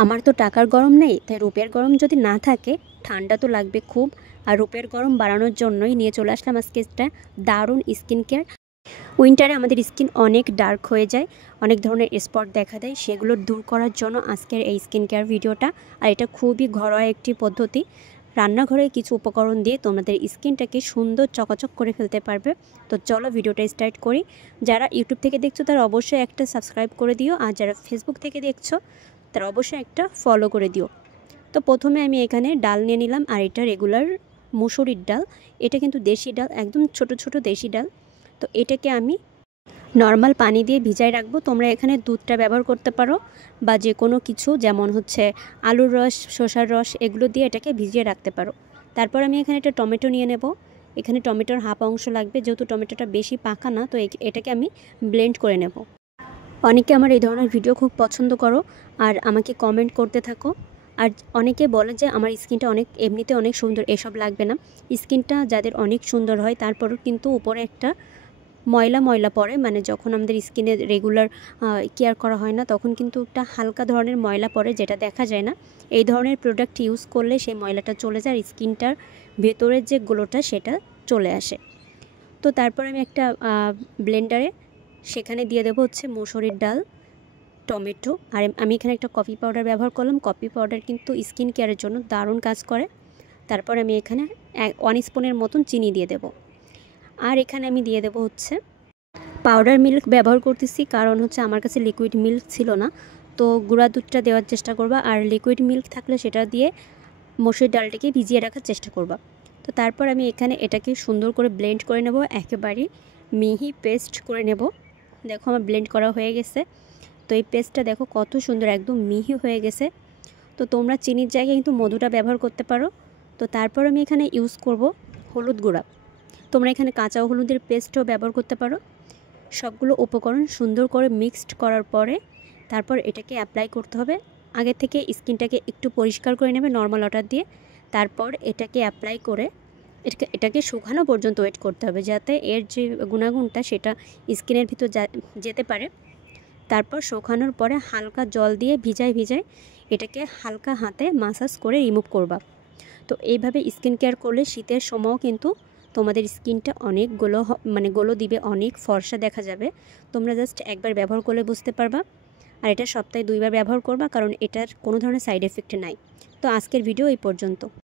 আমার তো টাকার গরম নেই, তাই রূপের গরম যদি না থাকে ঠান্ডা তো লাগবে খুব। আর রূপের গরম বাড়ানোর জন্যই নিয়ে চলে আসলাম আজকে একটা দারুণ স্কিন কেয়ার। উইন্টারে আমাদের স্কিন অনেক ডার্ক হয়ে যায়, অনেক ধরনের স্পট দেখা দেয়, সেগুলো দূর করার জন্য আজকের এই স্কিন কেয়ার ভিডিওটা। আর এটা খুবই ঘরোয়া একটি পদ্ধতি। রান্নাঘরে কিছু উপকরণ দিয়ে তোমাদের স্কিনটাকে সুন্দর চকাচক করে ফেলতে পারবে। তো চলো ভিডিওটা স্টার্ট করি। যারা ইউটিউব থেকে দেখছো তারা অবশ্যই একটা সাবস্ক্রাইব করে দিও, আর যারা ফেসবুক থেকে দেখছো তারা অবশ্যই একটা ফলো করে দিও। তো প্রথমে আমি এখানে ডাল নিয়ে নিলাম, আর এটা রেগুলার মুসুরির ডাল। এটা কিন্তু দেশি ডাল, একদম ছোট ছোট দেশি ডাল। তো এটাকে আমি নর্মাল পানি দিয়ে ভিজায় রাখবো। তোমরা এখানে দুধটা ব্যবহার করতে পারো, বা যে কোনো কিছু, যেমন হচ্ছে আলুর রস, শসার রস, এগুলো দিয়ে এটাকে ভিজিয়ে রাখতে পারো। তারপর আমি এখানে একটা টমেটো নিয়ে নেব। এখানে টমেটোর হাফ অংশ লাগবে, যেহেতু টমেটোটা বেশি পাকা না, তো এটাকে আমি ব্লেন্ড করে নেব। অনেকে আমার এই ধরনের ভিডিও খুব পছন্দ করো আর আমাকে কমেন্ট করতে থাকো। আর অনেকে বলে যে আমার স্কিনটা এমনিতে অনেক সুন্দর, এসব লাগবে না। স্কিনটা যাদের অনেক সুন্দর হয় তারপরও কিন্তু উপরে একটা ময়লা ময়লা পড়ে, মানে যখন আমাদের স্কিনে রেগুলার কেয়ার করা হয় না তখন কিন্তু একটা হালকা ধরনের ময়লা পড়ে, যেটা দেখা যায় না। এই ধরনের প্রোডাক্ট ইউজ করলে সেই ময়লাটা চলে যায়, আর স্কিনটার ভেতরের যে গ্লোটা সেটা চলে আসে। তো তারপর আমি একটা ব্লেন্ডারে সেখানে দিয়ে দেবো হচ্ছে মুসুরির ডাল, টমেটো, আর আমি এখানে একটা কফি পাউডার ব্যবহার করলাম। কফি পাউডার কিন্তু স্কিন কেয়ারের জন্য দারুণ কাজ করে। তারপর আমি এখানে 1 স্পুনের মতন চিনি দিয়ে দেব। আর এখানে আমি দিয়ে দেব হচ্ছে পাউডার মিল্ক ব্যবহার করতেছি, কারণ হচ্ছে আমার কাছে লিকুইড মিল্ক ছিল না। তো গুঁড়া দুধটা দেওয়ার চেষ্টা করবা, আর লিকুইড মিল্ক থাকলে সেটা দিয়ে মসুর ডালটাকে ভিজিয়ে রাখার চেষ্টা করবা। তো তারপর আমি এখানে এটাকে সুন্দর করে ব্লেন্ড করে নেব, একেবারে মিহি পেস্ট করে নেব। দেখো আমার ব্লেন্ড করা হয়ে গেছে। তো এই পেস্টটা দেখো কত সুন্দর, একদম মিহি হয়ে গেছে। তো তোমরা চিনির জায়গায় কিন্তু মধুটা ব্যবহার করতে পারো। তো তারপর আমি এখানে ইউজ করব হলুদ গুঁড়া। তোমরা এখানে কাঁচা হলুদের পেস্টও ব্যবহার করতে পারো। সবগুলো উপকরণ সুন্দর করে মিক্সড করার পরে তারপর এটাকে অ্যাপ্লাই করতে হবে। আগে থেকে স্কিনটাকে একটু পরিষ্কার করে নেবে নর্মাল ওয়াটার দিয়ে। তারপর এটাকে অ্যাপ্লাই করে এটাকে শুকানো পর্যন্ত ওয়েট করতে হবে, যাতে এর যে গুণাগুণটা সেটা স্কিনের ভিতর যেতে পারে। তারপর শুকানোর পরে হালকা জল দিয়ে ভিজায় এটাকে হালকা হাতে মাসাজ করে রিমুভ করবা। তো এইভাবে স্কিন কেয়ার করলে শীতের সময়ও কিন্তু তোমাদের স্কিনটা অনেক গ্লো দিবে, অনেক ফর্সা দেখা যাবে। তোমরা জাস্ট একবার ব্যবহার করলে বুঝতে পারবা। আর এটা সপ্তাহে 2 বার ব্যবহার করবা, কারণ এটার কোনো ধরনের সাইড এফেক্ট নাই। তো আজকের ভিডিও এই পর্যন্ত।